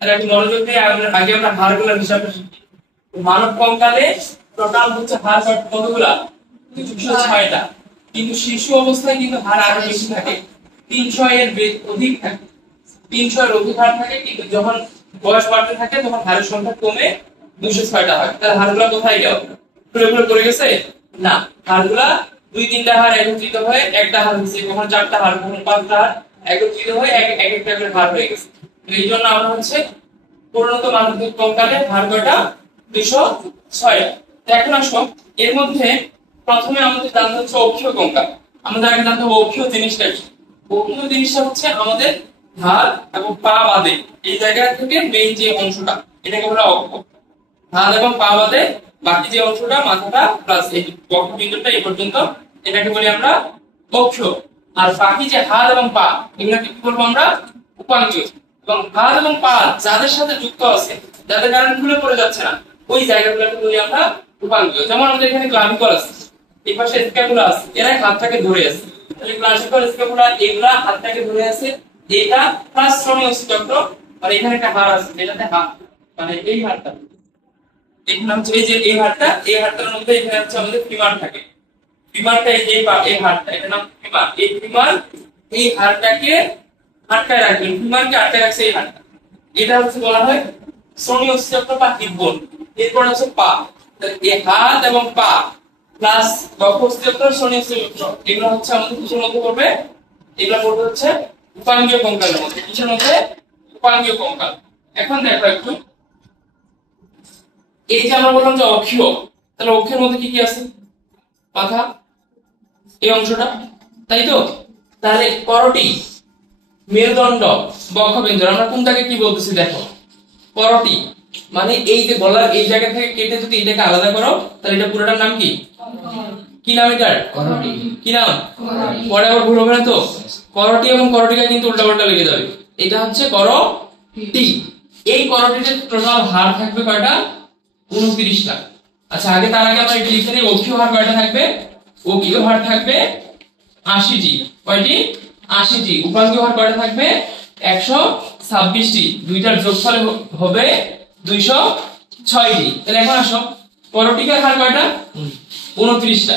তাহলে একটু মনোযোগ দিয়ে আগে আমরা হাড়গুলোর হিসাবটা শিখি। মানব কঙ্কালে টোটাল হচ্ছে হাড় কতগুলা? 206টা। কিন্তু শিশু অবস্থায় কিন্তু হাড় আরো বেশি থাকে, 300 এর অধিক থাকে। 300 এর অধিক হাড় থাকে, কিন্তু যখন বয়স বাড়তে থাকে তখন হাড়ের সংখ্যা কমে 206টা হয়। তাহলে হাড়গুলো কোথায় গেল? খুলে খুলে পড়ে গেছে? না, হাড়গুলা 2-3টা হাড় একত্রিত হয়ে একটা হাড় হচ্ছে, কখন 4টা হাড়, কখন 5টা হাড় একত্রিত হয়ে একটা করে হাড় হয়ে গেছে। এই জন্য আমরা হচ্ছে পরিণত মানব কঙ্কালে হাড় কয়টা? 206টা। এখন আসো, এর মধ্যে প্রথমে আমাদের জানতে হচ্ছে অক্ষীয় কঙ্কাল। আমাদের আগে জানতে হবে অক্ষীয় জিনিসটা কি। অক্ষীয় জিনিসটা হচ্ছে আমাদের হাড় এবং পা বাদে এই জায়গা থেকে মেইন যে অংশটা, এটাকে বলা অক্ষ। হাড় এবং পা বাদে বাকি যে অংশটা, মাথাটা প্লাস এই বক্ষবিন্দুটা এই পর্যন্ত, এটাকে বলি আমরা অক্ষীয়। আর বাকি যে হাড় এবং পা, এগুলোকে কি বলবো আমরা? উপাঙ্গীয়। এবং হাড় এবং পা যাদের সাথে যুক্ত আছে, যাদের কারণে খুলে পড়ে যাচ্ছে না, ওই জায়গাগুলোকে বলি আমরা উপাঙ্গীয়। যেমন আমাদের এখানে ক্লাভিকল আছে, এই পাশে স্ক্যাপুলা আছে, এরা হাতটাকে ধরে আছে। তাহলে ক্লাভিকল, স্ক্যাপুলা এগুলা হাতটাকে ধরে আছে। এটা প্লাস শ্রোণীয় চক্র, আর এখানে একটা হাড় আছে যেটাতে হাত, মানে এই হাড়টা, এখানে হচ্ছে এই যে এই হাড়টার মধ্যে এখানে হচ্ছে আমাদের ফিমার থাকে। ফিমারটা এই হাড়টা, এটা নাম ফিমার। এই ফিমার এই হাড়টাকে আটকায় রাখবেন, ফিমারকে আটকায় রাখছে এই হাড়টা। এটা হচ্ছে বলা হয় শ্রোণীয় চক্র বা হিপবোন। এরপর হচ্ছে পা। এই হাত এবং পা প্লাস বক্ষস্থিচক্র, শ্রোণীয় চক্র, এগুলো হচ্ছে আমাদের কিসের মধ্যে পড়বে? এগুলো পড়বে হচ্ছে উপাঙ্গীয় কঙ্কালের মধ্যে। কিসের মধ্যে? উপাঙ্গীয় কঙ্কাল। এখন দেখো একটু, এই যে আমরা বললাম যে অক্ষীয়, তাহলে অক্ষের মধ্যে কি কি আছে? মাথা, এই অংশটা, তাই তো? তাহলে করটি, মেরুদণ্ড, বক্ষবিন্দু, আমরা কোনটাকে কি বলতেছি দেখো? করটি। মানে এই যে গলার এই জায়গা থেকে কেটে যদি এটাকে আলাদা করো, তাহলে এটা পুরোটার নাম কি? কি নাম এটার? করটি। কি নাম? পরে আবার ভুল হবে না তো? করটি এবং করটিকা কিন্তু উল্টাপাল্টা লেগে যাবে। এটা হচ্ছে করটি। এই করটিতে টোটাল হাড় থাকবে কয়টা? 29টা। আচ্ছা, তার আগে আমরা এটা লিখে নিই, অক্ষীয় হাড় কয়টা থাকবে? অক্ষীয় হাড় থাকবে 80টি। কয়টি? 80টি। উপাঙ্গীয় হাড় কয়টা থাকবে? 126টি। দুইটার যোগফল হবে 206টি। তাহলে এখন আসো, করটিকার হাড় কয়টা? 29টা।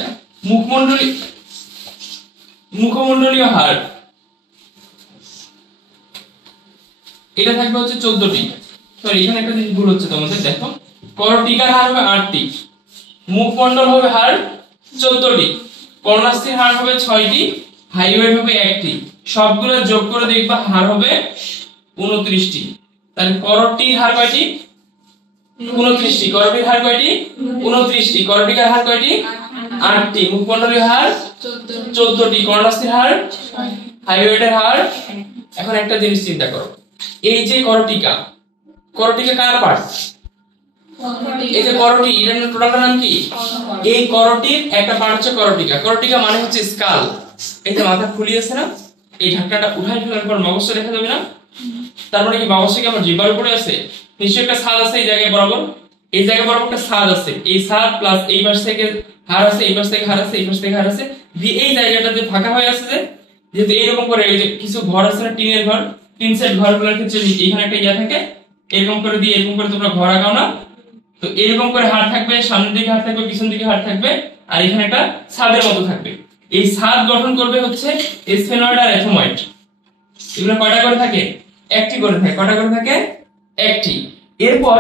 মুখমণ্ডলীয় হাড় এটা থাকবে হচ্ছে 14টি। সরি, এখানে একটা জিনিস ভুল হচ্ছে তোমাদের, দেখো। করটিকার হাড় হবে 8টি, মুখমণ্ডল হবে হাড় 14টি, কর্ণাস্থির হাড় হবে 6টি, হাইওয়েড হবে 1টি। সবগুলো যোগ করে দেখবা হাড় হবে 29টি। তাহলে করটির হাড় কয়টি? 29টি। করটির হাড় কয়টি? 29টি। করটিকার হাড় কয়টি? 8টি। মুখমণ্ডলীয় হাড় 14টি। কর্ণাস্থির হাড়, হাইওয়েডের হাড়। এখন একটা জিনিস চিন্তা করো, এই যে করটিকা, করটিকা কার পার্ট? এই যে করটি, এর টোটালটার নাম কি? এই করটির একটা পার্ট হচ্ছে করটিকা। করটিকা মানে হচ্ছে স্কাল। এই যে মাথা খুলি আছে না, এই ঢাকনাটা উঠাই ফেলার পর মগজটা দেখা যাবে না? তার মানে কি মগজটা কি আমার জিহ্বার উপরে আছে? নিশ্চয়ই একটা ছাদ আছে এই জায়গায় বরাবর। এই জায়গায় বরাবর একটা ছাদ আছে, এই ছাদ প্লাস এই পাশ থেকে হাড় আছে, এই পাশ থেকে হাড় আছে, এই পাশ থেকে হাড় আছে, দিয়ে এই জায়গাটা যে ফাঁকা হয়ে আছে, যে যেহেতু এরকম করে এই যে কিছু ঘর আছে না, টিনের ঘর, টিন সেট ঘরগুলোর ক্ষেত্রে এখানে একটা ইয়া থাকে, এরকম করে দিয়ে এরকম করে তোমরা ঘর আঁকাও না, তো এরকম করে হাড় থাকবে, সামনের দিকে হাড় থাকবে, পিছন দিকে হাড় থাকবে, আর এখানে একটা ছাদের মতো থাকবে। এই ছাদ গঠন করবে হচ্ছে স্ফেনয়েড আর এথময়েড। এগুলো কয়টা করে থাকে? একটি করে থাকে। কয়টা করে থাকে? একটি। এরপর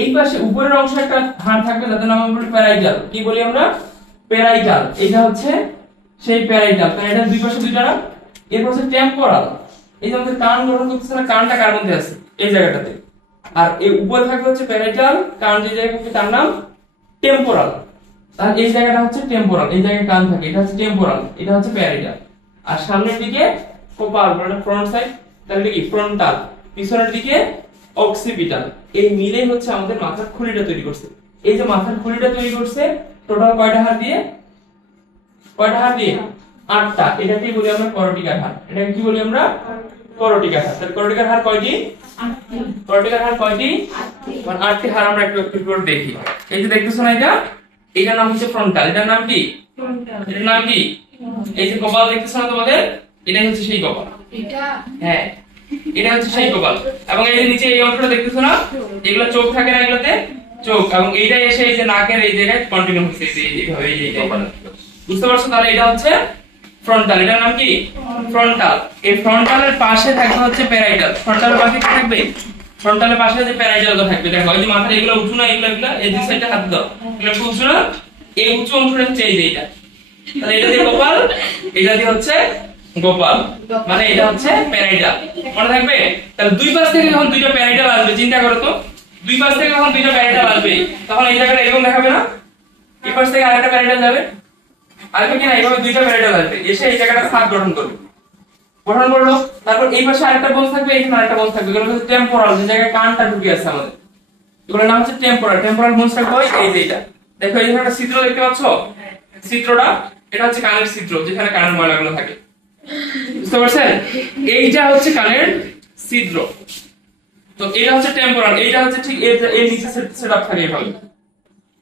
এই পাশে উপরের অংশে একটা হাড় থাকবে, যাদের নাম আমরা বলি প্যারাইটাল। কি বলি আমরা? প্যারাইটাল। এটা হচ্ছে সেই প্যারাইটাল। প্যারাইটাল দুই পাশে দুইটা না। এরপর হচ্ছে টেম্পোরাল। এই যে আমাদের কান গঠন করতেছে না, কানটা কার মধ্যে আছে? এই জায়গাটাতে। আর এই উপরে থাকবে হচ্ছে প্যারাইটাল, কান যে জায়গায় থাকে তার নাম টেম্পোরাল। তাহলে এই জায়গাটা হচ্ছে টেম্পোরাল, এই জায়গায় কান থাকে, এটা হচ্ছে টেম্পোরাল, এটা হচ্ছে প্যারাইটাল। আর সামনের দিকে কোপাল, মানে ফ্রন্ট সাইড, তাহলে কি ফ্রন্টাল। পিছনের দিকে অক্সিপিটাল। এই মিলেই হচ্ছে আমাদের মাথার খুলিটা তৈরি করছে। এই যে মাথার খুলিটা তৈরি করছে টোটাল কয়টা হাড় দিয়ে? কয়টা হাড় দিয়ে? 8টা। এটাকেই বলি আমরা করটিকার হাড়। এটাকে কি বলি আমরা? করটিকার হাড়। তাহলে করটিকার হাড় কয়টি? 8টি। করটিকার হাড় কয়টি? 8টি। মানে 8টি হাড় আমরা একটু একটু করে দেখি। এই যে দেখতেছো না, এটার নাম হচ্ছে ফ্রন্টাল। এটার নাম কি? ফ্রন্টাল। এটার নাম কি? এই যে কপাল দেখতেছো না তোমাদের, এটাই হচ্ছে সেই কপাল। এটা? হ্যাঁ। এটা হচ্ছে সেই কপাল। এবং এই যে নিচে এই অংশটা দেখতেছো না, এগুলো চোখ থাকে না, এগুলোতে চোখ, এবং এইটা এসে এই যে নাকের এই জায়গায় কন্টিনিউ হচ্ছে এইভাবে, এই যে বুঝতে পারছো? তাহলে এটা হচ্ছে ফ্রন্টাল। এটার নাম কি? ফ্রন্টাল। এই ফ্রন্টালের পাশে থাকবে হচ্ছে প্যারাইটাল। ফ্রন্টালের পাশে কি থাকবে? ফ্রন্টালের পাশে যে প্যারাইটালটা থাকবে। দেখো এই যে মাথার এগুলো উঁচু না, এগুলো এই দুই সাইডে হাত দাও, এগুলো একটু উঁচু না, এই উঁচু অংশটা হচ্ছে এই যে এটা। তাহলে এটা দিয়ে কপাল, এটা দিয়ে হচ্ছে গোপাল, মানে এটা হচ্ছে প্যারাইটাল। মনে থাকবে? তাহলে দুই পাশ থেকে যখন দুইটা প্যারাইটাল আসবে, চিন্তা করো তো, দুই পাশ থেকে যখন দুইটা প্যারাইটাল আসবে, তখন এই জায়গাটা এরকম দেখাবে না? এই পাশ থেকে আরেকটা প্যারাইটাল যাবে, আসবে কিনা? এইভাবে দুইটা প্যারাইটাল আসবে, এসে এই জায়গাটা ফাঁক গঠন করবে, গঠন করলো। তারপর এই পাশে আরেকটা বোন থাকবে, এইখানে আরেকটা বোন থাকবে, এগুলো হচ্ছে টেম্পোরাল, যে জায়গায় কানটা ঢুকে আছে আমাদের, এগুলোর নাম হচ্ছে টেম্পোরাল। টেম্পোরাল বোনস থাকবে এই যে এটা। দেখো এই একটা ছিদ্র দেখতে পাচ্ছ, ছিদ্রটা এটা হচ্ছে কানের ছিদ্র, যেখানে কানের ময়লাগুলো থাকে, বুঝতে পারছেন? এইটা হচ্ছে কানের ছিদ্র। তো এটা হচ্ছে টেম্পোরাল, এইটা হচ্ছে ঠিক এই নিচে সেটআপ থাকে এইভাবে,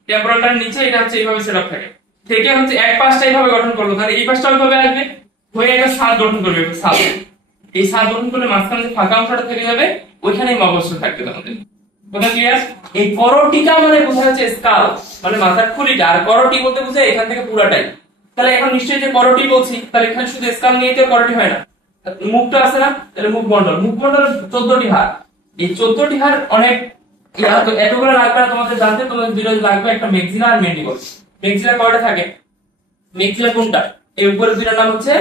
টেম্পোরালটার নিচে এটা হচ্ছে এইভাবে সেটআপ থাকে, থেকে হচ্ছে এক পাশটা এইভাবে গঠন করলো, তাহলে এই পাশটা ওইভাবে আসবে, হয়ে একটা সাদ গঠন করবে, সাদ। এই সাদ গঠন করলে মাঝখানে যে ফাঁকা অংশটা থেকে যাবে, ওইখানেই মগজটা থাকবে আমাদের। কথা ক্লিয়ার? এই করটিকা মানে বোঝা যাচ্ছে স্কাল, মানে মাথার খুলিটা, আর করটি বলতে বোঝায় এখান থেকে পুরাটাই। তাহলে এখন নিশ্চয়ই যে করটি বলছি, তাহলে এখানে শুধু স্কাল নিয়ে তো করটি হয় না, মুখটা আছে না, তাহলে মুখমণ্ডল। মুখমণ্ডল 14টি হাড়, এই 14টি হাড় অনেক, তো এতগুলো লাগবে না তোমাদের জানতে, তোমাদের দুটো লাগবে, একটা ম্যাক্সিলা আর ম্যান্ডিবল। ম্যাক্সিলা কয়টা থাকে? ম্যাক্সিলা কোনটা? এই উপরে দুইটার নাম হচ্ছে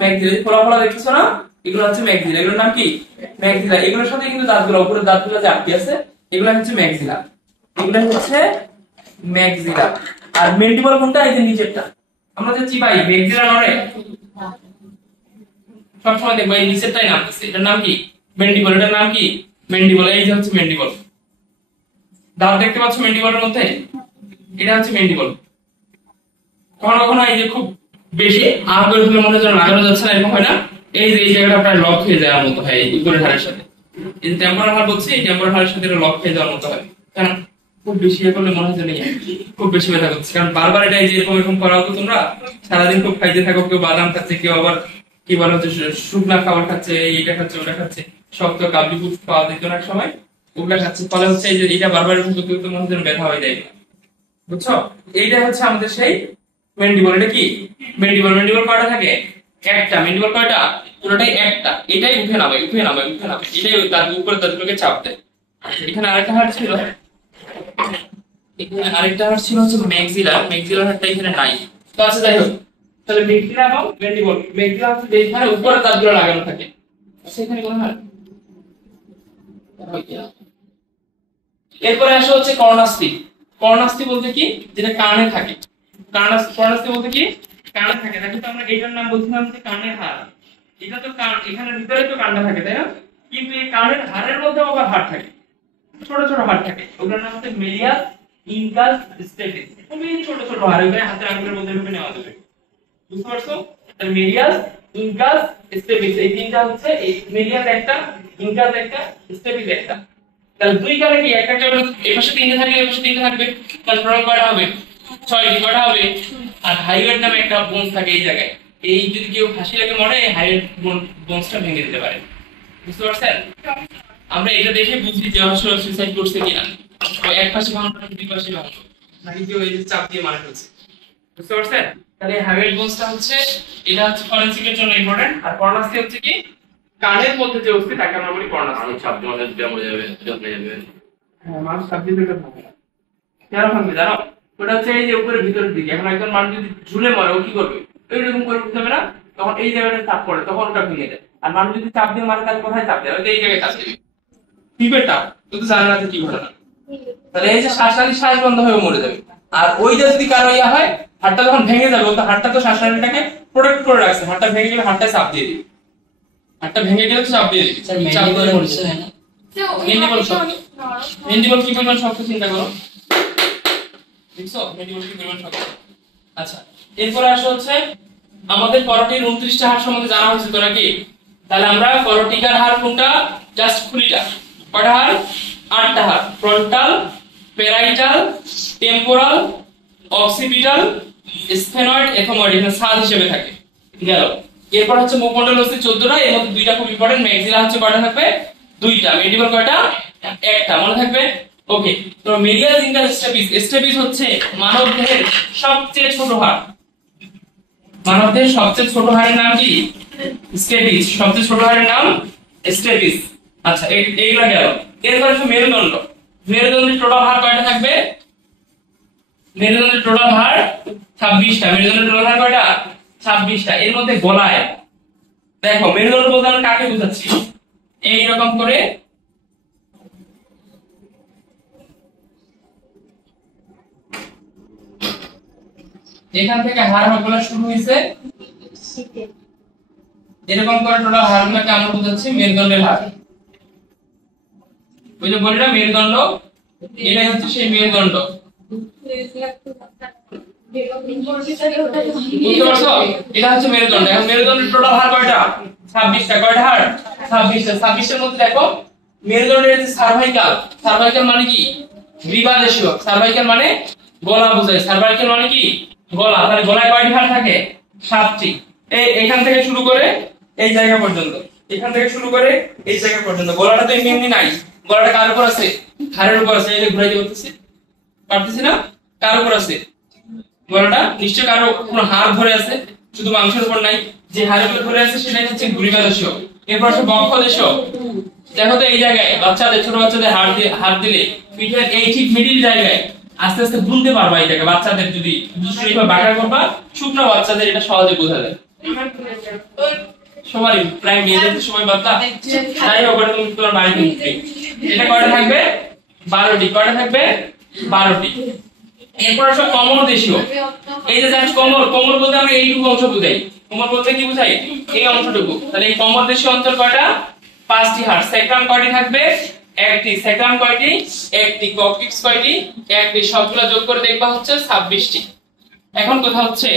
ম্যাক্সিলা, ফলা ফলা দেখছো না, এগুলো হচ্ছে ম্যাক্সিলা, এগুলোর নাম কি? ম্যাক্সিলা। এগুলোর সাথে কিন্তু দাঁতগুলো, উপরে দাঁতগুলো যে আটকে আছে, এগুলো হচ্ছে ম্যাক্সিলা, এগুলো হচ্ছে ম্যাক্সিলা। আর ম্যান্ডিবল কোনটা? এই যে নিচেরটা, আমরা যে চিবাই ম্যাক্সিলা নড়ে সবসময় দেখবো, এই নিচেরটাই নামতেছে, এটার নাম কি? ম্যান্ডিবল। এটার নাম কি? ম্যান্ডিবল। এই যে হচ্ছে ম্যান্ডিবল, দাঁত দেখতে পাচ্ছ ম্যান্ডিবলের মধ্যে, এটা হচ্ছে ম্যান্ডিবল। কখনো কখনো এই যে খুব বেশি আম করে ফেলে মনে হচ্ছে লাগানো যাচ্ছে না, এরকম হয় না? এই যে এই জায়গাটা প্রায় লক হয়ে যাওয়ার মতো হয়, এই উপরের হাড়ের সাথে, এই যে টেম্পোরাল হাড় বলছি, এই টেম্পোরাল হাড়ের সাথে এটা লক হয়ে যাওয়ার মতো হয়। কারণ খুব বেশি ইয়ে করলে মনে হচ্ছে নেই, খুব বেশি ব্যথা করছে, কারণ বারবার এটা যে এরকম এরকম করা হতো, তোমরা সারাদিন খুব খাইতে থাকো, কেউ বাদাম খাচ্ছে, কেউ আবার কি বলা হচ্ছে শুকনা খাবার খাচ্ছে, এইটা খাচ্ছে ওটা খাচ্ছে, শক্ত কাবলি ফুড পাওয়া যেত না সময়, ওগুলা খাচ্ছে, ফলে হচ্ছে এই যে এটা বারবার এরকম করতে করতে মনে হচ্ছে ব্যথা হয়ে যায়, বুঝছো? এইটা হচ্ছে আমাদের সেই ম্যান্ডিবল। এটা কি? ম্যান্ডিবল। ম্যান্ডিবল কয়টা থাকে? একটা। ম্যান্ডিবল কয়টা? পুরোটাই একটা। এটাই উঠে নামে, উঠে নামে, উঠে নামে, এটাই তার উপরে দাঁতগুলোকে চাপ দেয়। এখানে আরেকটা হাড় ছিল, এখানে আরেকটা হাড় ছিল হচ্ছে ম্যাক্সিলা, ম্যাক্সিলার হাড়টা এখানে নাই, তো আচ্ছা যাই হোক, তাহলে ম্যাক্সিলা এবং ম্যান্ডিবল। ম্যাক্সিলা হচ্ছে এখানে উপরে দাঁতগুলো লাগানো থাকে, আচ্ছা এখানে কোন হাড়? এরপরে আসে হচ্ছে কর্ণাস্থি। কর্ণাস্থি বলতে কি? যেটা কানে থাকে। কর্ণাস্থি বলতে কি? কানে থাকে। দেখো তো আমরা এটার নাম বলছিলাম যে কানের হাড়, এটা তো কান, এখানে ভিতরে তো কানটা থাকে, তাই না? কিন্তু এই কানের হাড়ের মধ্যে আবার হাড় থাকে, ছোট ছোট হাড় থাকে, ওগুলোর নাম হচ্ছে মেলিয়াস, ইনকাস, স্টেপিস। খুবই ছোট ছোট হাড়, ওগুলো হাতের আঙ্গুলের মধ্যে ঢুকে নেওয়া যাবে, বুঝতে পারছো? তাহলে মেলিয়াস, ইনকাস, স্টেপিস, এই তিনটা হচ্ছে, এই মেলিয়াস একটা, ইনকাস একটা, স্টেপিস একটা। তাহলে দুই কানে কি একটা একটা এই পাশে তিনটে থাকলে এই পাশে তিনটে থাকবে, তাহলে টোটাল কয়টা হবে? 6টি। কয়টা হবে? আর হাইওয়েড নামে একটা বোনস থাকে এই জায়গায়, এই যদি কেউ ফাঁসি লাগে মরে, এই হাইওয়েড বোনসটা ভেঙে দিতে পারে, বুঝতে পারছেন? আমরা এটা দেখে বুঝি যে আসলে সুইসাইড করছে কিনা, ওই এক পাশে ভাঙলো নাকি দুই পাশে ভাঙলো, নাকি কেউ এই যে চাপ দিয়ে মারা ফেলছে, বুঝতে পারছেন? তাহলে হাইওয়েড বোনসটা হচ্ছে, এটা হচ্ছে ফরেনসিকের জন্য ইম্পর্টেন্ট। আর কর্নাস্থি হচ্ছে কি? কানের মধ্যে যে অস্থি তাকে আমরা বলি কর্নাস্থি। শব্দ মানে জমে যাবে, জমে যাবে। হ্যাঁ, মানুষ শব্দে ভাঙে না, কেন ভাঙবে জানো? ওটা হচ্ছে এই যে উপরে ভিতরের দিকে। এখন একজন মানুষ যদি ঝুলে মরে, ও কি করবে? এইরকম করে উঠতে হবে না, তখন এই জায়গাটা চাপ পড়ে, তখন ওটা ভেঙে যায়। আর মানুষ যদি চাপ দিয়ে মারে, তাহলে কোথায় চাপ দেয়? ওই যে এই জায়গায় চাপ দেবে, টিপেটা, কিন্তু জানে না যে কি ঘটনা। তাহলে এই যে শ্বাসনালী, শ্বাস বন্ধ হয়ে মরে যাবে। আর ওই যে যদি কারো ইয়া হয়, হাড়টা যখন ভেঙে যাবে, তো হাড়টা তো শ্বাসনালীটাকে প্রোটেক্ট করে রাখছে, হাড়টা ভেঙে গেলে হাড়টা চাপ দিয়ে দিবে, হাড়টা ভেঙে গেলে তো চাপ দিয়ে দিবে, চাপ দিয়ে মরছে। ম্যান্ডিবল শক্ত, ম্যান্ডিবল কি পরিমাণ শক্ত চিন্তা করো, দেখছো ম্যান্ডিবল কি পরিমাণ শক্ত। আচ্ছা, এরপরে আসে হচ্ছে আমাদের করটির 29টা হাড় সম্বন্ধে জানা হয়েছে তো নাকি? তাহলে আমরা করটিকার হাড় কোনটা? জাস্ট খুলিটা। কয়টা হাড়? 8টা হাড়। Frontal, parietal, temporal, occipital, sphenoid, ethmoid, এখানে সাদ হিসেবে থাকে, গেল। এরপর হচ্ছে মুখমণ্ডল হচ্ছে 14টা, এর মধ্যে দুইটা খুব ইম্পর্টেন্ট। ম্যাক্সিলা হচ্ছে কয়টা থাকবে? দুইটা। মেডিবল কয়টা? একটা। মনে থাকবে? ওকে। তো মিডিয়াল ইন্টারস্টেপিস, স্টেপিস হচ্ছে মানবদেহের সবচেয়ে ছোট হাড়। মানবদেহের সবচেয়ে ছোট হাড়ের নাম কি? স্টেপিস। সবচেয়ে ছোট হাড়ের নাম স্টেপিস। আচ্ছা, এইগুলা গেল। এরপর হচ্ছে মেরুদণ্ড। মেরুদণ্ডের টোটাল হাড় কয়টা থাকবে? মেরুদণ্ডের টোটাল হাড় 26টা। মেরুদণ্ডের টোটাল হাড় কয়টা? 26টা। এর মধ্যে গলায় দেখো, মেরুদণ্ড বলতে আমরা কাকে বোঝাচ্ছি? এইরকম করে এখান থেকে হাড়গুলো শুরু হইছে, এরকম করে টোটাল হাড়গুলোকে আমরা বোঝাচ্ছি মেরুদণ্ডের হাড়। ওই যে বলি না মেরুদণ্ড, এটাই হচ্ছে সেই মেরুদণ্ড। বুঝতে পারছো? এটা হচ্ছে মেরুদণ্ড। এখন মেরুদণ্ডের টোটাল হাড় কয়টা? 26টা। কয়টা হাড়? 26টা। 26টার মধ্যে দেখো মেরুদণ্ডের যে সার্ভাইকাল, সার্ভাইকাল মানে কি? গ্রীবাদেশীয়। সার্ভাইকাল মানে গলা বোঝায়। সার্ভাইকাল মানে কি? গলা। তাহলে গলায় কয়টি হাড় থাকে? 7টি। এখান থেকে শুরু করে এই জায়গা পর্যন্ত, এখান থেকে শুরু করে এই জায়গা পর্যন্ত। গলাটা তো এমনি নাই, গলাটা কার উপর আছে? হাড়ের উপর আছে। এই যে ঘুরাইতে পারতেছি না? কার উপর আছে? গলাটা নিশ্চয় কারো কোনো হাড় ধরে আছে, শুধু মাংসের উপর নাই। যে হাড়ের উপর ধরে আছে সেটাই হচ্ছে গ্রীবাদেশীয়। এরপর আছে বক্ষদেশীয়। দেখো তো এই জায়গায় বাচ্চাদের, ছোট বাচ্চাদের হাড় দিলে পিঠের এই ঠিক মিডিল জায়গায় আস্তে আস্তে বুনতে পারবা। এই জায়গায় বাচ্চাদের যদি এইভাবে বাঁকা করবা, শুকনো বাচ্চাদের এটা সহজে বোঝা যায়। সবারই প্রায় মেয়েদের সময় বাচ্চা তাই ওপরে তুমি তোমার বাড়িতে উঠবে। এটা কয়টা থাকবে? 12টি। কয়টা থাকবে? 12টি। এরপর আসলে কোমর দেশীয়। এই যে জাস্ট কোমর, কোমর বলতে আমরা এইটুকু অংশ বুঝাই। কোমর বলতে কি বুঝাই? এই অংশটুকু। তাহলে এই কোমর দেশীয় অঞ্চল কয়টা? 5টি হাড়। স্যাক্রাম কয়টি থাকবে? 1টি। স্যাক্রাম কয়টি? 1টি। কক্সিক্স কয়টি? 1টি। সবগুলা যোগ করে দেখবা হচ্ছে 26টি। এখন কথা হচ্ছে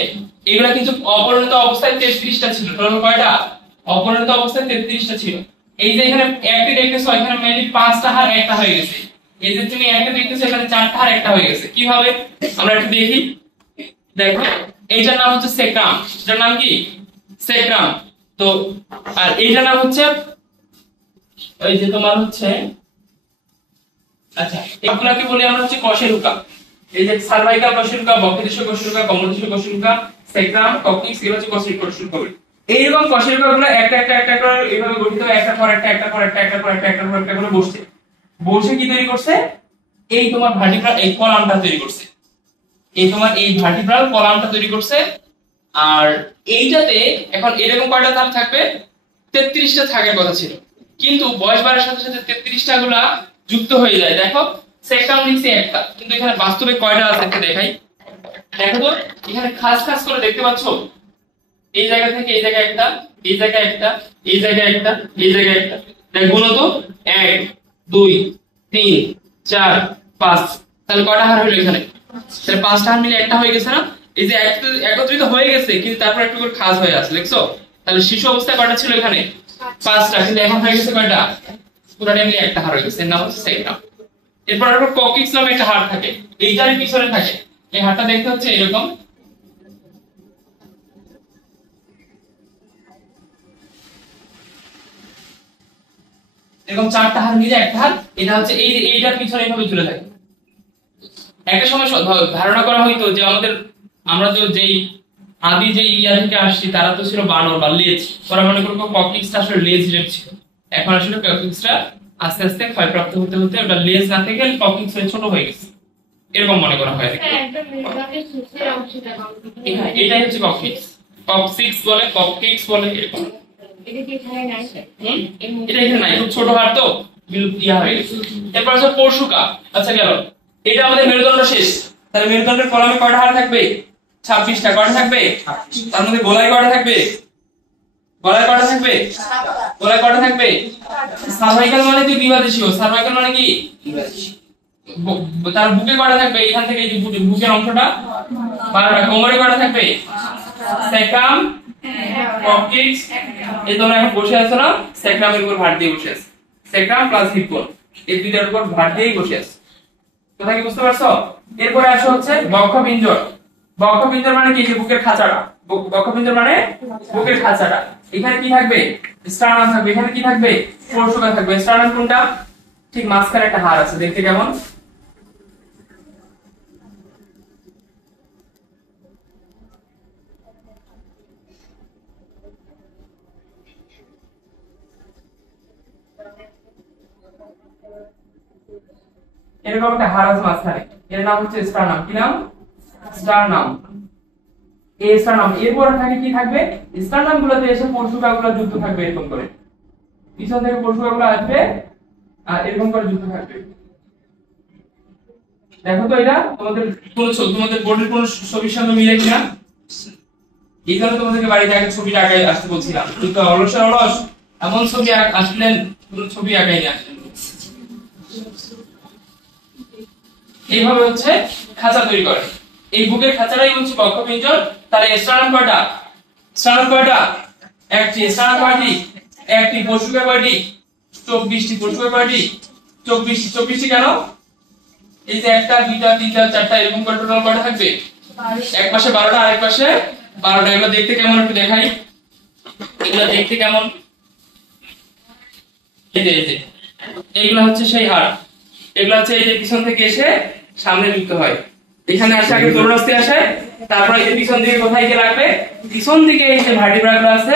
এগুলা কিন্তু অপরিণত অবস্থায় 33টা ছিল। টোটাল কয়টা? অপরিণত অবস্থায় 33টা ছিল। এই যে এখানে 1টি দেখতেছো, এখানে মেইনলি 5টা হাড় একটা হয়ে গেছে। এই যে তুমি 1টা দেখতেছো, এখানে 4টা হাড় একটা হয়ে গেছে। কিভাবে? আমরা একটু দেখি। দেখো, এইটার নাম হচ্ছে সেক্রাম। এটার নাম কি? সেক্রাম। তো আর এইটার নাম হচ্ছে ওই যে তোমার হচ্ছে, আচ্ছা এগুলাকে বলি আমরা হচ্ছে কশেরুকা। এই যে সার্ভাইকাল কশেরুকা, বক্ষদেশীয় কশেরুকা, কোমরদেশীয় কশেরুকা, সেক্রাম, কক্সিক্স, এগুলো হচ্ছে কশেরুকা। এইরকম কশেরুকাগুলো একটা একটা একটা করে এইভাবে গঠিত হয়, একটা পর একটা, একটা পর একটা, একটা পর একটা, একটা পর একটা করে বসছে। বসে কি তৈরি করছে? এই তোমার ভার্টিব্রাল এই কলামটা তৈরি করছে। এই তোমার এই ভার্টিব্রাল কলামটা তৈরি করছে। আর এইটাতে এখন এরকম কয়টা ধাপ থাকবে? 33টা থাকার কথা ছিল, কিন্তু বয়স বাড়ার সাথে সাথে 33টা গুলা যুক্ত হয়ে যায়। দেখো সেক্রাম লিখছে একটা, কিন্তু এখানে বাস্তবে কয়টা আছে একটু দেখাই। দেখো তো এখানে খাস খাস করে দেখতে পাচ্ছো, এই জায়গা থেকে এই জায়গায় একটা, এই জায়গায় একটা, এই জায়গায় একটা, এই জায়গায় একটা। দেখ গুণ তো 1 2 3 4 5। তাহলে কয়টা হাড় হলো এখানে? তাহলে 5টা হাড় মিলে একটা হয়ে গেছে না? এই যে একত্রিত হয়ে গেছে, কিন্তু তারপর একটু করে খাস হয়ে আছে। দেখছো? তাহলে শিশু অবস্থায় কয়টা ছিল এখানে? 5টা, কিন্তু এখন হয়ে গেছে কয়টা? পুরোটা মিলে একটা হাড় হয়ে গেছে। এর নাম হচ্ছে সেক্রাম। এরপর আবার ককিক্স নামে একটা হাড় থাকে, এইটারই পিছনে থাকে। এই হাড়টা দেখতে হচ্ছে এরকম। এরকম 4টা হাড় মিলে একটা হাড়। এটা হচ্ছে এই যে এইটার পিছনে এইভাবে ঝুলে থাকে। একটা সময় ধারণা করা হইতো যে আমরা যেই আদি যে ইয়া থেকে আসছি তারা তো ছিল বানর বা লেজ। ওরা মনে করতো ককিক্সটা আসলে লেজ ছিল। এখন আসলে ককিক্সটা আস্তে আস্তে ক্ষয়প্রাপ্ত হতে হতে ওটা লেজ না থেকে ককিক্স ছোট হয়ে গেছে, এরকম মনে করা হয়। এটাই হচ্ছে ককিক্স। কক্সিক্স বলে, ককিক্স বলে, এরকম। এটা এখানে নাই, খুব ছোট হাড় তো ইয়া হয়ে গেছে। এরপর আছে পরশুকা। আচ্ছা গেল, এটা আমাদের মেরুদণ্ড শেষ। তাহলে মেরুদণ্ডের কলামে কয়টা হাড় থাকবে? 26টা। কয়টা থাকবে? তার মধ্যে গলায় কয়টা থাকবে? গলায় কয়টা থাকবে? গলায় কয়টা থাকবে? সার্ভাইকাল মানে কি? গ্রীবাদেশীয়। সার্ভাইকাল মানে কি? তার বুকে কয়টা থাকবে? এখান থেকে এই যে বুকের অংশটা 12টা। কোমরে কয়টা থাকবে? সেক্রাম, কক্সিক্স। এই তোমরা এখন বসে আছো না, সেক্রামের উপর ভার দিয়ে বসে আছো। সেক্রাম প্লাস হিপ বোন, এই দুইটার উপর ভার দিয়েই বসে আছো। কথা কি বুঝতে পারছো? এরপরে আসো হচ্ছে বক্ষপিঞ্জর। বক্ষপিঞ্জর মানে কি, যে বুকের খাঁচাটা, বক্ষপিঞ্জর মানে বুকের খাঁচাটা। এখানে কি থাকবে, স্টার্নাম থাকবে। এখানে কি থাকবে, পরশুকা থাকবে। স্টার্নাম কোনটা, ঠিক মাঝখানে একটা হাড় আছে, দেখতে কেমন, এরকম একটা হাড় আছে মাঝখানে, এর নাম হচ্ছে স্টার্নাম। কি নাম, স্টার্নাম। এই স্টার্নাম, এরপর থাকে কি থাকবে, স্টার্নাম গুলোতে এসে পরশুকাগুলো যুক্ত থাকবে এরকম করে, পিছন থেকে পরশুকাগুলো আসবে আর এরকম করে যুক্ত থাকবে। দেখো তো এটা তোমাদের কোন তোমাদের বোর্ডের কোন ছবির সঙ্গে মিলে কিনা। এই কারণে তোমাদেরকে বাড়িতে আগে ছবিটা আঁকাই আসতে বলছিলাম, কিন্তু অলস এমন ছবি আসলেন, কোনো ছবি আঁকাই না আসলেন। এইভাবে হচ্ছে খাঁচা তৈরি করে। এই বুকের খাঁচাটাই হচ্ছে বক্ষপিঞ্জর। তাহলে স্টার্নাম কয়টা, স্টার্নাম কয়টা, একটি। স্টার্নাম কয়টি, একটি। পরশুকা কয়টি, 24টি। পরশুকা কয়টি, 24টি। 24টি কেন, এই যে একটা, দুইটা, তিনটা, চারটা, এরকম করে টোটাল কয়টা থাকবে, এক পাশে 12টা, আরেক পাশে 12টা। এগুলো দেখতে কেমন একটু দেখাই, এগুলো দেখতে কেমন, এই যে এইগুলো হচ্ছে সেই হাড়। এগুলো হচ্ছে এই যে পিছন থেকে এসে সামনে যুক্ত হয়। এখানে আসে আগে তরুণাস্থি আসে, তারপর এই যে পিছন দিকে কোথায় গিয়ে লাগবে, পিছন দিকে এই যে ভার্টিব্রা গুলো আছে,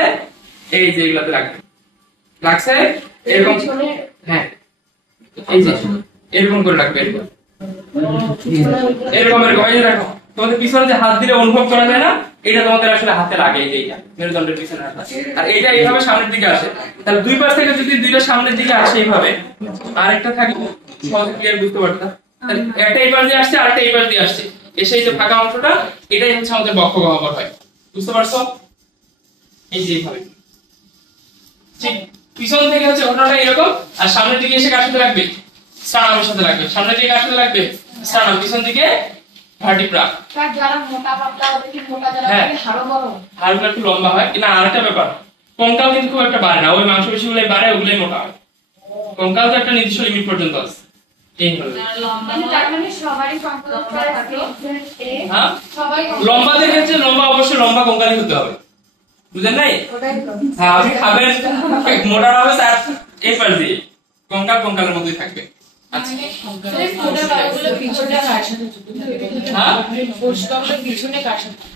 এই যে এগুলাতে লাগবে, লাগছে এরকম। হ্যাঁ, এই যে এরকম করে লাগবে, এরকম এরকম এরকম। এই যে দেখো তোমাদের পিছনে যে হাত দিলে অনুভব করা যায় না, এটা তোমাদের আসলে হাতে লাগে, এই যে এটা মেরুদণ্ডের পিছনে হাত। আর এটা এইভাবে সামনের দিকে আসে। তাহলে দুই পাশ থেকে যদি দুইটা সামনের দিকে আসে এইভাবে, আরেকটা থাকে সহজ ক্লিয়ার বুঝতে পারতা। একটা এই পাশ দিয়ে আসছে, আরেকটা এই পাশ দিয়ে আসছে, এসে এই যে ফাঁকা অংশটা, এটাই হচ্ছে আমাদের বক্ষ গহ্বর হয়। বুঝতে পারছো, এই যে এইভাবে ঠিক পিছন থেকে হচ্ছে ঘটনাটা এরকম, আর সামনের দিকে এসে কার সাথে লাগবে, স্টার্নামের সাথে লাগবে। সামনের দিকে কার সাথে লাগবে, স্টার্নাম। পিছন দিকে ভার্টিব্রা। স্যার যারা মোটা পাতলা ওদের কি মোটা, যারা হাড় বড়, হাড়গুলো একটু লম্বা হয়। না, আরেকটা ব্যাপার, কঙ্কাল কিন্তু খুব একটা বাড়ে না, ওই মাংসপেশিগুলোই বাড়ে, ওগুলোই মোটা হয়। কঙ্কাল তো একটা নির্দিষ্ট লিমিট পর্যন্ত আছে। এই হলো হ্যাঁ, লম্বাদের ক্ষেত্রে লম্বা অবশ্যই লম্বা কঙ্কালই হতে হবে, বুঝলেন নাই? হ্যাঁ, আপনি খাবেন মোটা হবে তার এই পাশ দিয়ে, কঙ্কাল কঙ্কালের মধ্যেই থাকবে।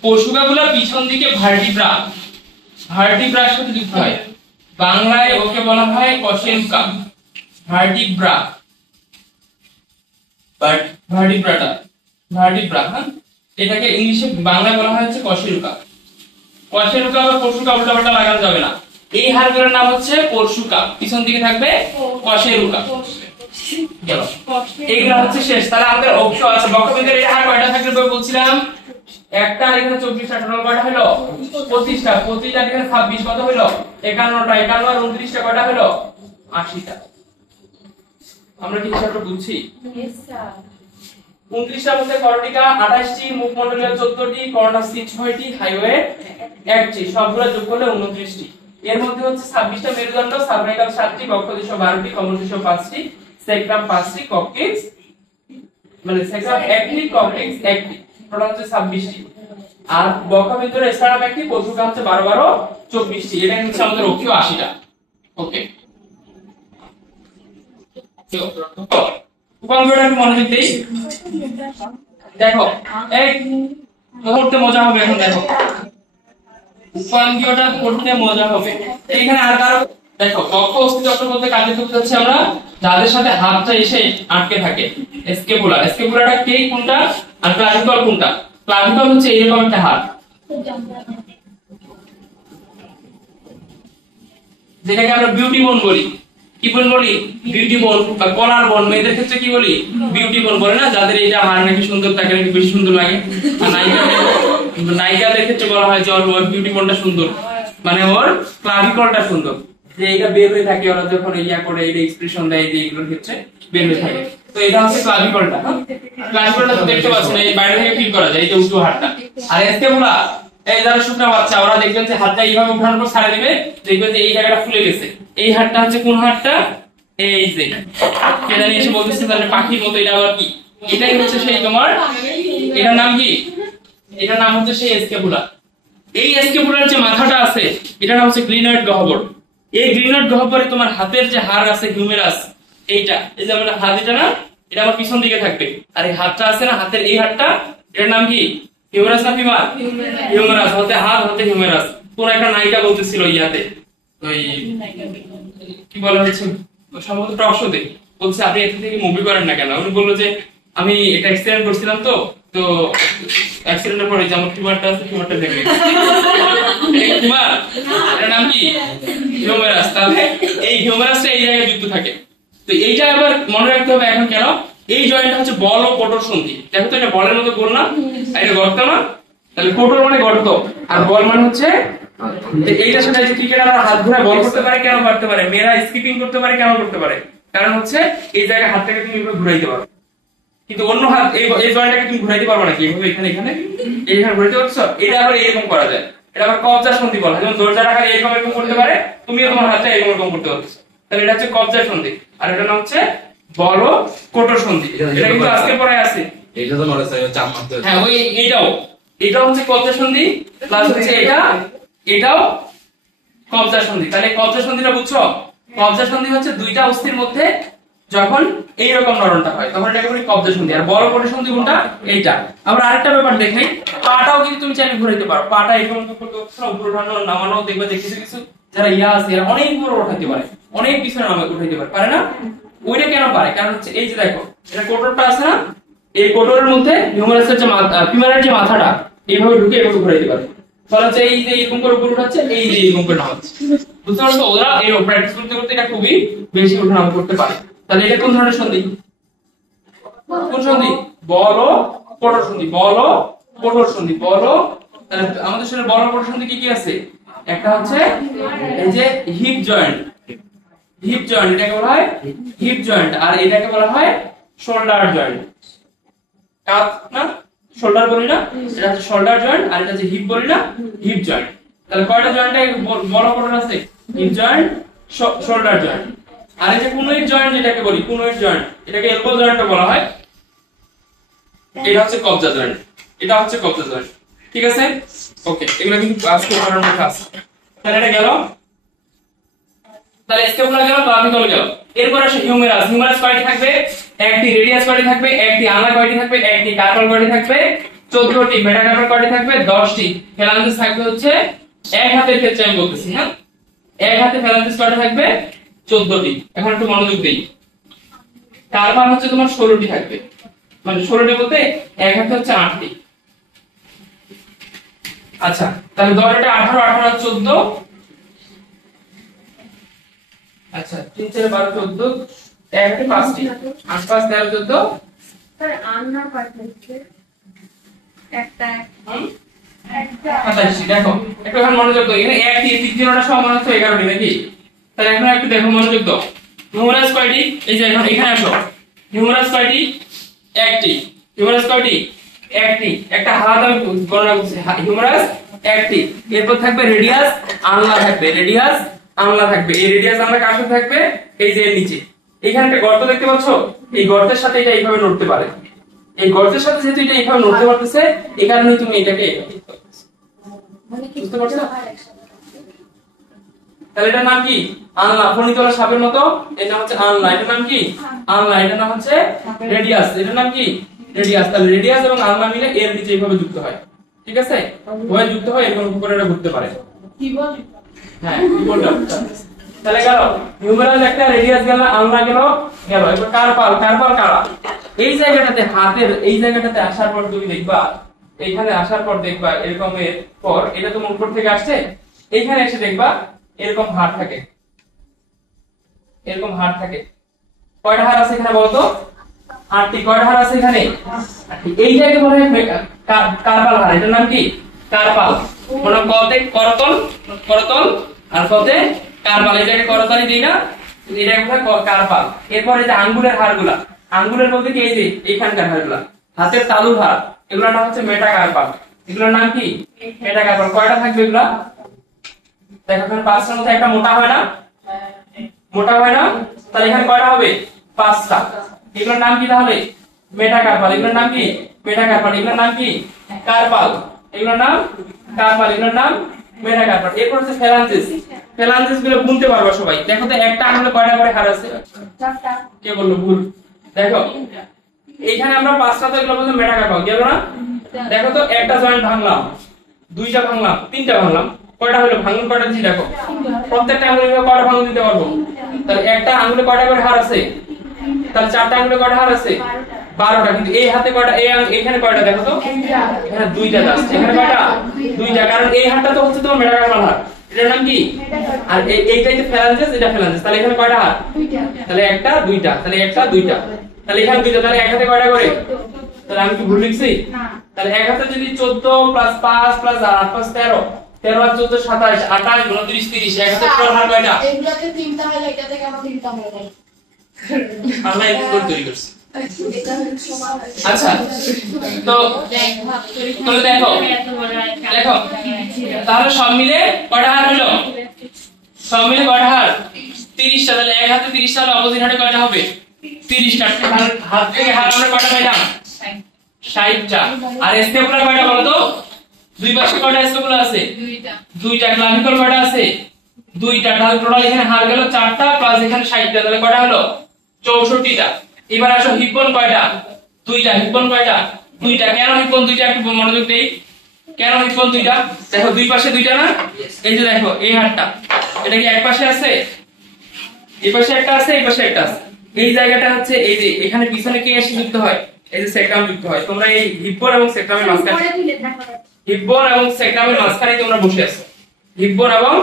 পশুকাগুলো পিছন দিকে ভার্টিব্রা, ভার্টিব্রার সাথে যুক্ত হয়। বাংলায় ওকে বলা হয় কশেরুকা, ভার্টিব্রা, ভার্টিব্রাটা, ভার্টিব্রা। হ্যাঁ, এটাকে ইংলিশে বাংলায় বলা হয় হচ্ছে কশেরুকা। কশেরুকা বা পরশুকা উল্টাপাল্টা লাগানো যাবে না। এই হাড়গুলোর নাম হচ্ছে পরশুকা, পিছন দিকে থাকবে কশেরুকা। গেল, এইগুলো হচ্ছে শেষ। তাহলে আমাদের অংশ আছে বক্ষপিঞ্জের। এই হাড় কয়টা থাকবে বলছিলাম, একটা। এখানে 24টা, টোটাল কয়টা হলো, 25টা। 25 আর এখানে 26, কত হলো, 51টা। 51 আর 29টা কয়টা হলো, 80টা। আমরা কি হিসাবটা বুঝছি? 29টার মধ্যে করটিকা 28টি, মুখমণ্ডলীয় 14টি, কর্ণাস্থি 6টি, হাইওয়ে 1টি, সবগুলো যোগ করলে 29টি। এর মধ্যে হচ্ছে 26টা মেরুদণ্ড, সাবরাইকাল 7টি, বক্ষদেশ 12টি, কমলদেশ 5টি, সেক্রাম 5টি, ককটিক্স মানে সেক্রাম 1টি, ককটিক্স 1টি, টোটাল হচ্ছে 26টি। আর বক্ষপিঞ্জরে স্টার্নাম 1টি, পরশুকা হচ্ছে 12 12 24টি। এটা হচ্ছে আমাদের অক্ষীয় 80টা। ওকে, উপাঙ্গটা একটু মনোযোগ দেই। দেখো এই পড়তে মজা হবে এখন। দেখো উপাঙ্গটা পড়তে মজা হবে। এইখানে আর কারো দেখো বক্ষ অস্থিচক্র বলতে কাকে বুঝাচ্ছি আমরা, যাদের সাথে হাতটা এসে আটকে থাকে। স্কেপুলা, স্কেপুলাটা কে কোনটা, আর ক্লাভিকল কোনটা? ক্লাভিকল হচ্ছে এরকম একটা হাড়, যেটাকে আমরা বিউটি বোন বলি। কি বোন বলি, বিউটি বোন বা কলার বোন। মেয়েদের ক্ষেত্রে কি বলি, বিউটি বোন বলে না, যাদের এটা হাড় নাকি সুন্দর, তাকে নাকি বেশি সুন্দর লাগে। আর নায়িকাদের ক্ষেত্রে বলা হয় যে ওর বিউটি বোনটা সুন্দর, মানে ওর ক্লাভিকলটা সুন্দর, যে এটা বের হয়ে থাকে ওরা যখন ইয়া করে, এই এক্সপ্রেশন দেয়, যে এগুলোর ক্ষেত্রে বের হয়ে থাকে। তো এটা হচ্ছে ক্লাভিকলটা। ক্লাভিকলটা তো দেখতে পাচ্ছেন, এই বাইরে থেকে ফিল করা যায়, এই যে উঁচু হাড়টা। আর স্কেপুলা, এই যারা শুকনা বাচ্চা, ওরা দেখবেন যে হাতটা এইভাবে উঠানোর পর ছাড়ে দিবে, দেখবেন যে এই জায়গাটা ফুলে গেছে। এই হাড়টা হচ্ছে কোন হাড়টা, এই যে কে জানি এসে বলতেছে তাহলে পাখির মতো, এটা আবার কি, এটাই হচ্ছে সেই তোমার, এটার নাম কি, এটার নাম হচ্ছে সেই স্ক্যাপুলা। এই স্ক্যাপুলার যে মাথাটা আছে এটার নাম হচ্ছে গ্লিনয়েড গহ্বর। এই গ্লিনয়েড গহ্বরে তোমার হাতের যে হাড় আছে হিউমেরাস, এইটা এই যে আমাদের হাত, এটা না, এটা আমার পিছন দিকে থাকবে। আর এই হাতটা আছে না, হাতের এই হাতটা, এটার নাম কি? হিউমেরাস না ফিমার? হিউমেরাস। হাতে হাত, হাতে হিউমেরাস। তোর একটা নায়িকা বলতেছিল ইয়াতে, ওই কি বলা হচ্ছে সম্ভবত টক শোতে, বলছে আপনি এখান থেকে মুভি করেন না কেন? উনি বললো যে আমি একটা অ্যাক্সিডেন্ট করছিলাম তো অ্যাক্সিডেন্টের পরে যে আমার ফিমারটা আছে, ফিমারটা ভেঙে গেছে। ফিমার, এটার নাম কি? হিউমেরাস। তাহলে এই হিউমেরাসটা এই জায়গায় যুক্ত থাকে। তো এইটা আবার মনে রাখতে হবে এখন কেন, এই জয়েন্টটা হচ্ছে বল ও কোটর সন্ধি। দেখো তো এটা বলের মতো গোল না, আর এটা গর্ত না? তাহলে কোটর মানে গর্ত, আর বল মানে হচ্ছে এইটার সাথে যে ক্রিকেটাররা হাত ঘুরে বল করতে পারে, কেন পারতে পারে? মেয়েরা স্কিপিং করতে পারে, কেন করতে পারে? কারণ হচ্ছে এই জায়গায় হাতটাকে তুমি এভাবে ঘুরাইতে পারো, কিন্তু অন্য হাত এই জয়েন্টটাকে তুমি ঘুরাইতে পারবে না। কি এইভাবে এখানে এখানে এইখানে ঘুরাইতে পারছো? এটা আবার এরকম করা যায়, এটা আবার কবজা সন্ধি বলা হয়। যেমন দরজাটা খালি এরকম এরকম করতে পারে, তুমিও তোমার হাতটা এরকম এরকম করতে পারছো। তাহলে এটা হচ্ছে কবজা সন্ধি, আর এটা নাম হচ্ছে বল ও কোটর সন্ধি। এটা কিন্তু আজকে পরে আছে। এটা তো নলেজ আছে, চাপ মারতে হয়। হ্যাঁ, ওই এটাও হচ্ছে কবজা সন্ধি, প্লাস হচ্ছে এটাও কবজা সন্ধি। তাহলে কবজা সন্ধিটা বুঝছো? কবজা সন্ধি হচ্ছে দুইটা অস্থির মধ্যে যখন এইরকম নরণটা হয় তখন এটাকে বলি কবজা সন্ধি। আর বড় কোটর সন্ধি কোনটা? এইটা। আবার আরেকটা ব্যাপার দেখাই, পাটাও কিন্তু তুমি চাইলে ঘুরাইতে পারো। পাটা এরকম করতে উপরে ওঠানো নামানো, দেখবে যে কিছু কিছু যারা ইয়া আছে এরা অনেক উপরে উঠাইতে পারে, অনেক পিছনে নামে উঠাইতে পারে না? ওইটা কেন পারে? কারণ হচ্ছে এই যে দেখো এটা কোটরটা আছে না, এই কোটরের মধ্যে হিউমেরাসের যে ফিমারের যে মাথাটা এইভাবে ঢুকে এভাবে ঘুরাইতে পারে। ফলে হচ্ছে এই যে এরকম করে উপরে উঠাচ্ছে, এই যে এরকম করে নামাচ্ছে। বুঝতে পারছো? ওরা এই প্র্যাকটিস করতে করতে এটা খুবই বেশি ওঠানামা করতে পারে। তাহলে এটা কোন ধরনের সন্ধি? কোন সন্ধি? বল ও কোটর সন্ধি। বল ও কোটর সন্ধি। বল ও, তাহলে আমাদের শরীরে বল ও কোটর সন্ধি কি কি আছে? একটা হচ্ছে এই যে হিপ জয়েন্ট, হিপ জয়েন্ট এটাকে বলা হয় হিপ জয়েন্ট, আর এটাকে বলা হয় শোল্ডার জয়েন্ট। কাঁধ না, শোল্ডার বলি না, এটা হচ্ছে শোল্ডার জয়েন্ট, আর এটা হচ্ছে হিপ বলি না, হিপ জয়েন্ট। তাহলে কয়টা জয়েন্টে বল ও কোটর আছে? Hip joint, shoulder joint. আর এই যে কুনোইড জয়েন্ট যেটাকে বলি, কুনোইড জয়েন্ট, এটাকে এলবো জয়েন্টও বলা হয়। এটা হচ্ছে কবজা জয়েন্ট, এটা হচ্ছে কবজা জয়েন্ট। ঠিক আছে? ওকে, এগুলো কিন্তু আজকে পড়ার মধ্যে আছে। তাহলে এটা গেল, তাহলে স্ক্যাপুলা গেল, ক্লাভিকল গেল। এরপর আসে হিউমেরাস। হিউমেরাস কয়টি থাকবে? একটি। রেডিয়াস কয়টি থাকবে? একটি। আলনা কয়টি থাকবে? একটি। কার্পাল কয়টি থাকবে? 14টি। মেটাকার্পাল কয়টি থাকবে? 10টি। ফ্যালাঞ্জিস থাকবে হচ্ছে এক হাতের ক্ষেত্রে আমি বলতেছি, হ্যাঁ, এক হাতে ফ্যালাঞ্জিস কয়টা থাকবে? 14টি। এখন একটু মনোযোগ দেই। কার্পাল হচ্ছে তোমার 16টি থাকবে, মানে 16টি বলতে এক হাতে হচ্ছে 8টি। আচ্ছা, তাহলে 10 এটা 18, 18 14, আচ্ছা 3 4 12 14, এক হাতে 5টি, 8 5 13 14। স্যার আন্নার পার্ট হচ্ছে একটা 27টি। দেখো একটু এখন মনোযোগ দাও, এখানে 1 দিয়ে 3 0টা সমান হচ্ছে 11টি নাকি? তাহলে এখন একটু দেখো, মনোযোগ দাও। হিউমেরাস কয়টি? এই যে এখন এখানে আসো। হিউমেরাস কয়টি? একটি। হিউমেরাস কয়টি? একটি। একটা হাত আমি গণনা করছি, হিউমেরাস একটি। এরপর থাকবে রেডিয়াস, আলনা থাকবে। রেডিয়াস, আলনা থাকবে। এই রেডিয়াস আলনা কার সাথে থাকবে? এই যে এর নিচে এখানে একটা গর্ত দেখতে পাচ্ছো, এই গর্তের সাথে এটা এইভাবে নড়তে পারে। এই গর্তের সাথে যেহেতু এটা এইভাবে নড়তে পারতেছে, এই কারণে তুমি এটাকে বুঝতে পারছো? তাহলে এটার নাম কি? আলনা। ফণিতলা সাপের মতো, এর নাম হচ্ছে আলনা। এটার নাম কি? আলনা। এটার নাম হচ্ছে রেডিয়াস। এটার নাম কি? রেডিয়াস। তাহলে রেডিয়াস এবং আলনা মিলে এর নিচে এইভাবে যুক্ত হয়। ঠিক আছে? ওই যুক্ত হয় এরকম উপরে এটা ঘুরতে পারে। কি বল? হ্যাঁ, কি বললাম? তাহলে গেল হিউমেরাস একটা, রেডিয়াস গেল, আলনা গেল। এবার কার্পাল। কার্পাল কারা? এই জায়গাটাতে, হাতের এই জায়গাটাতে আসার পর তুমি দেখবা, এইখানে আসার পর দেখবা এরকম, এর পর এটা তো উপর থেকে আসছে, এইখানে এসে দেখবা এরকম হাড় থাকে, এরকম হাড় থাকে। কয়টা হাড় আছে এখানে বলতো? 8টি। কয়টা হাড় আছে এখানে? 8টি। এই জায়গায় বলা হয় কার্পাল হাড়। এটার নাম কি? কার্পাল। মানে কতে করতল, করতল, আর কতে কার্পাল। এই জায়গায় করতলই দেই না, এটা একটা কার্পাল। এরপর এই যে আঙ্গুলের হাড়গুলা, আঙ্গুলের বলতে কি এই যে এইখানকার হাড়গুলা, হাতের তালুর হাড়, এগুলোর নাম হচ্ছে মেটাকার্পাল। এগুলোর নাম কি? মেটাকার্পাল। কয়টা থাকবে এগুলা? দেখো এখানে 5টার মধ্যে একটা মোটা হয় না, মোটা হয় না, তাহলে এখানে কয়টা হবে? 5টা। এগুলোর নাম কি তাহলে? মেটাকার্পাল। এগুলোর নাম কি? মেটাকার্পাল। এগুলোর নাম কি? কার্পাল। এগুলোর নাম কার্পাল, এগুলোর নাম মেটাকার্পাল। এরপর হচ্ছে ফ্যালাঞ্জেস। ফ্যালাঞ্জেস গুলো গুনতে পারবা সবাই। দেখো তো একটা আঙুলে কয়টা করে হাড় আছে? চারটা। কে বললো ভুল? দেখো এইখানে আমরা পাঁচটা, তো এগুলো বলতে মেটাকার্পাল গেল না? দেখো তো একটা জয়েন্ট ভাঙলাম, দুইটা ভাঙলাম, তিনটা ভাঙলাম, কয়টা হলো? ভাঙুন কয়টা দিচ্ছি দেখো। প্রত্যেকটা আঙুলে কয়টা ভাঙুন দিতে পারবো? তাহলে একটা আঙুলে কয়টা করে হাড় আছে? তাহলে চারটা আঙুলে কয়টা হাড় আছে? 12টা। কিন্তু এই হাতে কয়টা? এখানে কয়টা দেখো তো? এখানে দুইটা আছে। এখানে কয়টা? দুইটা। কারণ এই হাড়টা তো হচ্ছে তোমার মেটাকার্পাল হাড়। এটার নাম কি? আর এইটাই তো ফ্যালাঞ্জেস, এটা ফ্যালাঞ্জেস। তাহলে এখানে কয়টা হাড়? তাহলে একটা, দুইটা। তাহলে একটা, দুইটা। তাহলে এখানে দুইটা। তাহলে এক হাতে কয়টা করে? তাহলে আমি কি ভুল লিখছি? তাহলে এক হাতে যদি 14 প্লাস 5 প্লাস 8 প্লাস 13, 13 আর 14 27, 28 29 30, এক হাতে টোটাল হাড় কয়টা? এগুলোতে তিনটা হলে এটাতে কেন তিনটা হলো? আমরা এই কোড তৈরি করছি। এটা সমান। আচ্ছা, তো তাহলে দেখো দেখো তাহলে সব মিলে কয়টা হাড় হলো? সব মিলে কয়টা হাড়? 30টা। তাহলে এক হাতে 30টা হলে অপোজিট হাতে কয়টা হবে? 30টা। হাত থেকে হাড় আমরা কয়টা পাইলাম? 60টা। আর স্টেপুলার কয়টা বলো তো? দুই পাশে কয়টা স্টেপুলার আছে? দুইটা। ক্লাভিকল কয়টা আছে? দুইটা। তাহলে টোটাল এখানে হাড় গেল 4টা প্লাস এখানে 60টা। তাহলে কয়টা হলো? 64টা। এবার আসো হিপবোন কয়টা? দুইটা। হিপবোন কয়টা? দুইটা। কেন হিপবোন দুইটা? একটু মনোযোগ দেই। কেন হিপবোন দুইটা? দেখো দুই পাশে দুইটা না? এই যে দেখো এই হাড়টা, এটা কি এক পাশে আছে? এই পাশে একটা আছে, এই পাশে একটা আছে। এই জায়গাটা হচ্ছে এই যে এখানে পিছনে কে এসে যুক্ত হয়? এই যে সেক্রাম যুক্ত হয়। তোমরা এই হিপবোন এবং সেক্রামের মাঝখানে, হিপবোন এবং সেক্রামের মাঝখানে তোমরা বসে আছো। হিপবোন এবং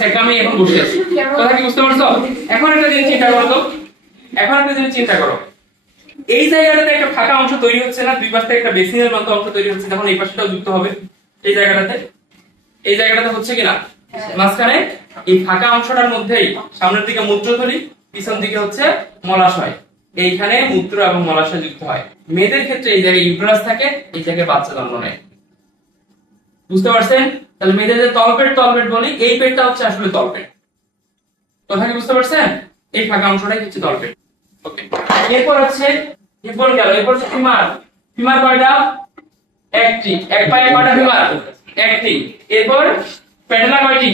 সেক্রামে এখন বসে আছো। কথা কি বুঝতে পারছো? এখন একটা জিনিস চিন্তা করো তো। এখন একটা জিনিস চিন্তা করো, এই জায়গাটাতে একটা ফাঁকা অংশ তৈরি হচ্ছে না? দুই পাশ থেকে একটা বেসিনের মতো অংশ তৈরি হচ্ছে, যখন এই পাশটাও যুক্ত হবে এই জায়গাটাতে, এই জায়গাটাতে হচ্ছে কিনা? মাঝখানে এই ফাঁকা অংশটার মধ্যেই সামনের দিকে মূত্রথলি, পিছন দিকে হচ্ছে মলাশয়। এইখানে মূত্র এবং মলাশয় যুক্ত হয়। মেয়েদের ক্ষেত্রে এই জায়গায় ইউটেরাস থাকে, এই জায়গায় বাচ্চা জন্ম নেয়। বুঝতে পারছেন? তাহলে মেয়েদের যে তলপেট বলি, এই পেটটা হচ্ছে আসলে তলপেট। কথা কি বুঝতে পারছেন? এই ফাঁকা অংশটাই হচ্ছে তলপেট। ওকে, এরপর হচ্ছে হিপবোন গেল। এরপর হচ্ছে ফিমার। ফিমার কয়টা? একটি। এক পায়ে কয়টা ফিমার? একটি। এরপর প্যাটেলা কয়টি?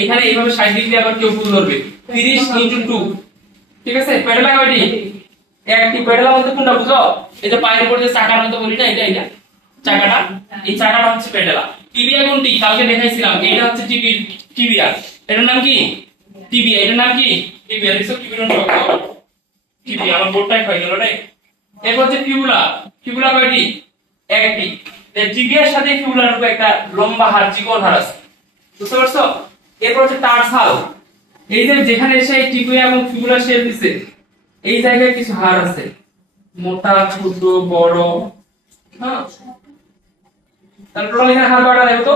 এখানে এইভাবে 60 ডিগ্রি আবার কেউ ফুল ধরবে, 30 ইনটু 2। ঠিক আছে? প্যাটেলা কয়টি? একটি। প্যাটেলা বলতে কোনটা বুঝো? এই যে পায়ের উপর যে চাকার মতো বলি না, এটা চাকাটা, এই চাকাটা হচ্ছে প্যাটেলা। টিবিয়া কোনটি? কালকে দেখাইছিলাম। এটা হচ্ছে টিবিয়া। এটার নাম কি? টিবিয়া। এটার নাম কি? টিবিয়া। দেখো টিবিয়া টিবিয়া। আমার বোর্ডটাই হয়ে গেল রে। এরপর হচ্ছে ফিবুলা। ফিবুলা কয়টি? একটি। টিবিয়ার সাথে ফিবুলার উপর একটা লম্বা হাড়, চিকন হাড় আছে। বুঝতে পারছো? এরপর হচ্ছে টার্সাল। এই যে যেখানে এসে টিবিয়া এবং ফিবুলা শেল দিছে, এই জায়গায় কিছু হাড় আছে, মোটা, ছোট, বড়। হ্যাঁ, তাহলে টোটাল এখানে হাড় কয়টা দেখো তো?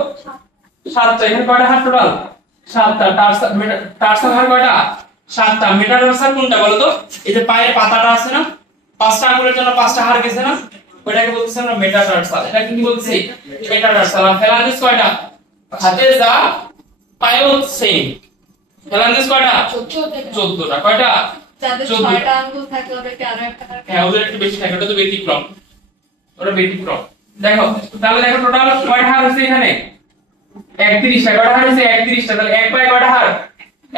7টা। এখানে কয়টা হাড় টোটাল? 7টা। টার্সাল হাড় কয়টা? 7টা। মেটাটার্সাল কোনটা বলো তো? এই যে পায়ের পাতাটা আছে না, 5টা আঙ্গুলের জন্য 5টা হাড় গেছে না, ওটাকে বলতেছি আমরা মেটাটার্সাল। এটা কি বলছি? মেটাটার্সাল। আর ফ্যালাঞ্জেস কয়টা? হাতে যা পায়েও সেম। ফ্যালাঞ্জেস কয়টা? 14টা। কয়টা? যাদের 6টা আঙ্গুল থাকে ওদেরকে আরো একটা করে। হ্যাঁ, ওদের একটু বেশি থাকে, ওটা তো ব্যতিক্রম। ওটা ব্যতিক্রম। দেখো তাহলে দেখো টোটাল কয়টা হাড় আছে এখানে? 31টা। কয়টা হাড় আছে? 31টা। তাহলে এক পায়ে কয়টা হাড়?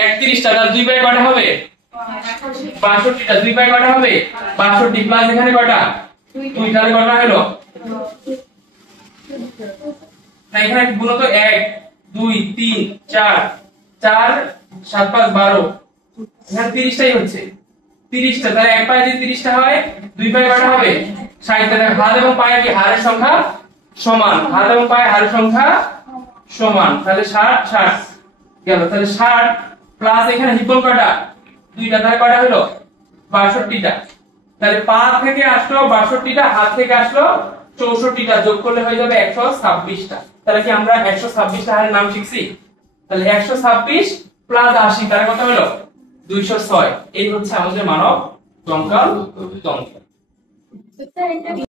31টা। তাহলে দুই পায়ে কয়টা হবে? 62টা। দুই পায়ে কয়টা হবে? 62 প্লাস এখানে কয়টা? 2। তাহলে কয়টা হলো? না, এখানে গুণ তো 1 2 3 4 4 7 5 12, এখানে 30টাই হচ্ছে। 30টা। তাহলে এক পায়ে যদি 30টা হয়, দুই পায়ে কয়টা হবে? 60টা। হাত এবং পায়ের কি হাড়ের সংখ্যা সমান? হাত এবং পায়ের হাড়ের সংখ্যা সমান। তাহলে 60 60 গেল। তাহলে 60 প্লাস এখানে হিপবোন কয়টা? দুইটা। তাহলে কয়টা হলো? 62টা। তাহলে পা থেকে আসলো 62টা, হাত থেকে আসলো 64টা, যোগ করলে হয়ে যাবে 126টা। তাহলে কি আমরা 126টা হাড়ের নাম শিখছি? তাহলে 126 প্লাস 80, তার কত হলো? 206। এই হচ্ছে আমাদের মানব কঙ্কাল তন্ত্র।